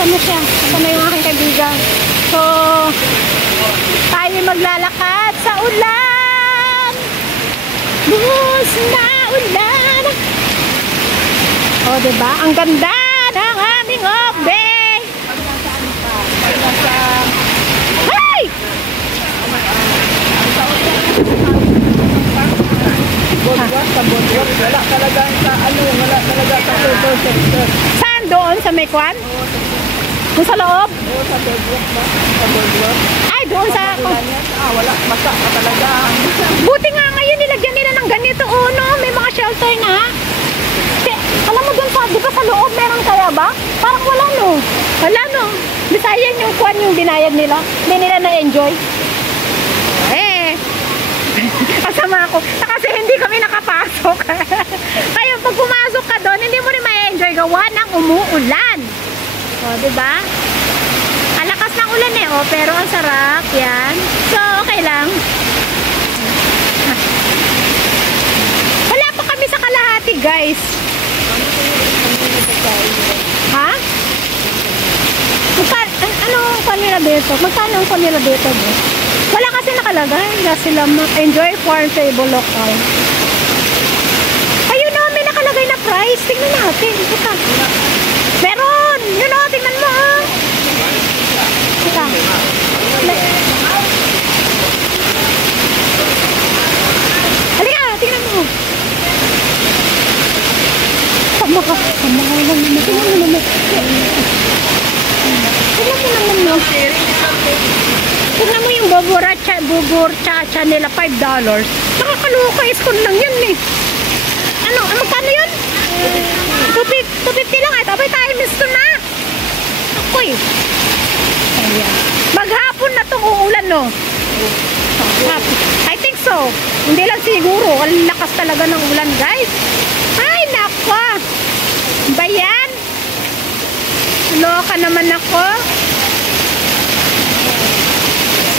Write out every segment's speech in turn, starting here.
Nasaan na siya? Nasaan na yung aking kaibigan? So, tayo maglalakad sa ulan. Buhos na ulan. O, diba? Ang ganda ng aming off day. Hey! Wala talaga sa ano, wala talaga sa sector. Saan doon? Sa Mekwan? Doon sa loob? Oo, sa boardwalk ba? Sa boardwalk. Ay, doon sa... Wala, masa ka talaga. Buti nga ngayon nilagyan nila ng ganito. Oh, no, may mga shelter na. Alam mo doon sa, di ba sa loob meron kaya ba? Parang wala, no. Wala, no. Bisayan yung kwan yung binayad nila. Hindi nila na-enjoy. Kasama ako. Kasi hindi kami nakapasok. Kaya pag pumasok ka doon, hindi mo rin ma-enjoy gawa ng umuulan. O, diba? Ang lakas ng ulan eh, oh, pero ang sarap. Yan. So, okay lang. Wala pa kami sa kalahati, guys. Ha? Anong kanila dito? Magkano ang kanila dito? Wala kasi nakalagay. Hindi sila enjoy farm table local. Ayun na, may nakalagay na price. Tingnan natin. Ika. Meron! Yun o, tingnan mo ha. Ika. Halika, tingnan mo. Sama ka lang naman. Tingnan mo naman. Tingnan mo naman mo. Tingnan mo yung bubur cha nila, $5. Nakakaluka, iskon lang yan eh. Ano, magkano yun? 250 lang. Ito, abay tayo, misto na. Akoy. Ayan. Maghapon na itong uulan, no? I think so. Hindi lang siguro. Ang lakas talaga ng ulan, guys. Ay, nako. Bayan. Loka naman ako.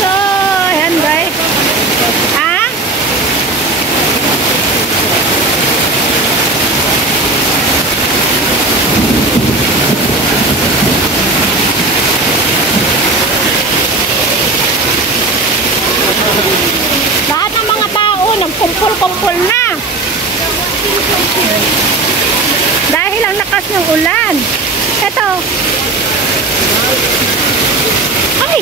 So, ayan guys. Ha? Lahat ng mga tao nagkumpul-kumpul na. Dahil ang lakas ng ulan. Ito. Ay!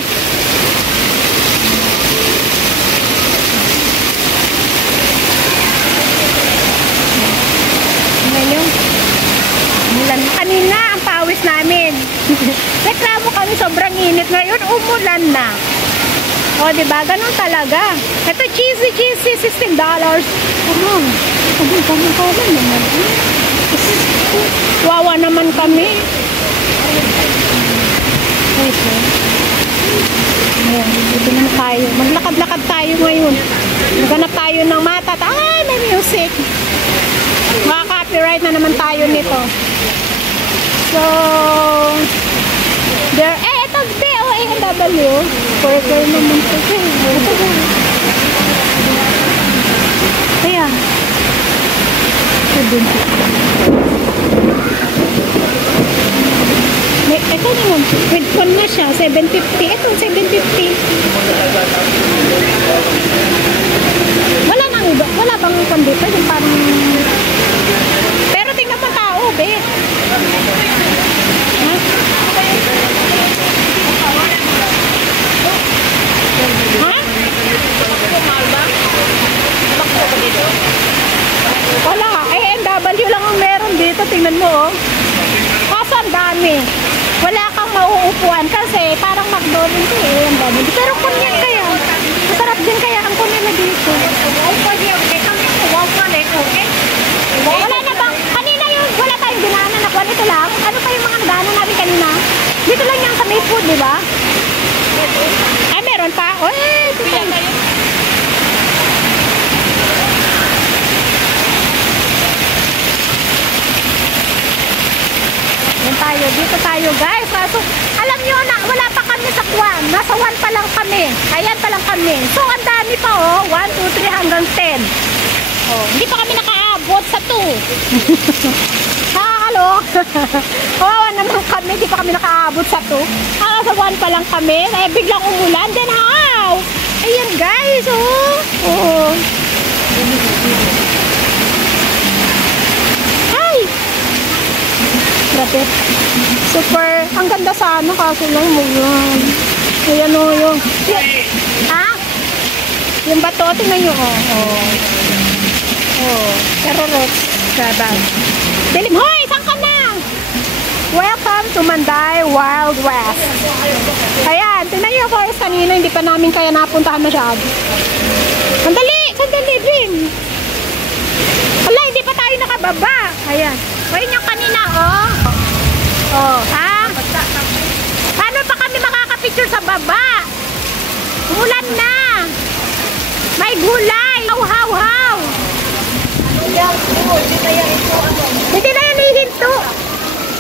Ngayon, umulan. Kanina ang pawis namin. Reklamo kami sobrang init. Ngayon, umulan na. O, diba? Ganun talaga. Ito, cheesy, $16. Come. Naman. Wawa naman kami. Dito naman tayo. Maglakad-lakad tayo ngayon. Maghanap tayo ng mata. Ay, may music. Maka-copyright na naman tayo nito. So, there, ito, DOAW. Burger naman ito. Kaya, ito naman, with con na siya, 750. Ito, 750. Wala nang iba. Wala bang con dito? Yung parang... Pero tingnan mo tao, be. Ha? Ha? Wala. AMW lang ang meron dito. Tingnan mo, oh. Kaso ang dami. Wala kang mauupuan kasi parang McDonald's eh. Ang dami. Pero kunyan kaya. Masarap din kaya ang kunin na dito. Wala na bang? Kanina yun. Wala tayong dinaanan na kwan. Ito lang. Ano pa yung mga nagdaanan natin kanina? Dito lang yan sa may food, di ba? Ay, meron pa. Uy, dito. Tayo, dito tayo guys. Kaso, alam nyo na, wala pa kami sa kwan. Nasa 1 pa lang kami. Ayan pa lang kami. So, ang dami pa oh. 1, 2, 3 hanggang 10. Oh, hindi pa kami nakaabot sa 2. Nakakaloka oh. Oo naman kami, di pa kami nakaabot sa 2. Sa 1 pa lang kami. Eh, biglang umulan. Then how? Ayan guys, oh. Oh. Ay! Grabe. Super. Ang ganda sana kaso lang umulan. Ayan o yung... Ha? Yung bato, tingnan nyo. Pero roots. Sabag. Dilim, hoy! Saan ka na? Welcome to Manday Wild West. Ayan, tingnan nyo yung forest kanina. Hindi pa namin kaya napuntahan masyado. Sandali! Sandali, Bim! Wala, hindi pa tayo nakababa. Ayan. Ayun yung kanina, oh. Oh, ha? Paano pa kami makakapicture sa baba? Umulan na. May gulay. Haw. Hindi na yan ihinto.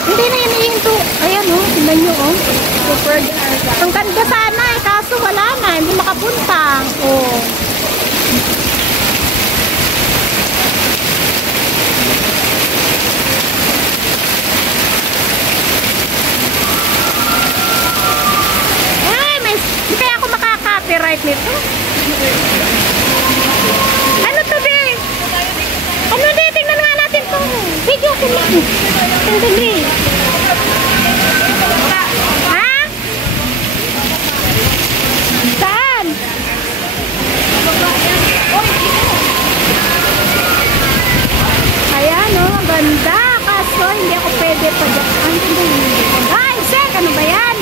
Hindi na yan ihinto. Ayan, oh. Tingnan nyo, oh. Super. Ang ganda sana, eh. Kaso wala na. Hindi makapunta. Oh. Copyright nito. Ano to, be? Ano di? Tingnan nga natin to. Video ko lang. Sandali. Ha? Saan? Ayan, oh. Ganda. Kaso, hindi ako pwede pa dyan. Ay, sek. Ano ba yan?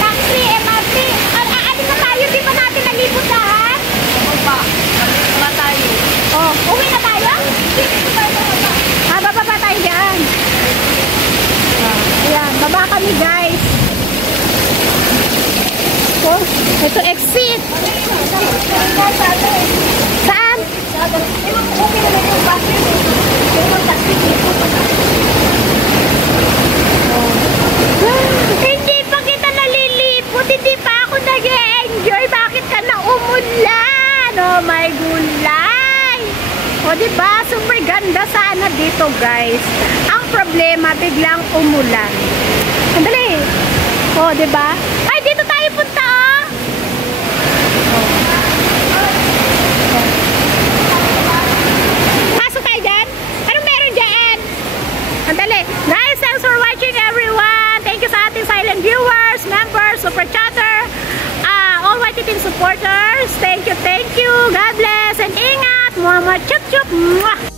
Taxi, MRT. Ano na tayo? Di ba natin nalipot lahat? Baba tayo. Oh, uwi na tayo? Bababa tayo dyan. Ayan, baba kami guys. Oh, ito exit. Saan? Hindi pa kita nalilipot, hindi pa ako nag-e-enjoy. Bakit ka na umulan? Oh my gulay. O diba, super ganda sana dito guys. Ang problema, biglang umulan. Sandali. O diba? Ay, dito tayo punta oh. Pasok tayo dyan? Anong meron dyan? Sandali. Guys, thanks for watching everyone. Thank you sa ating silent viewers, members, super chatter, all Whitey Team supporters. Thank you. God bless and ingat. Muah, chup chup. Mwah.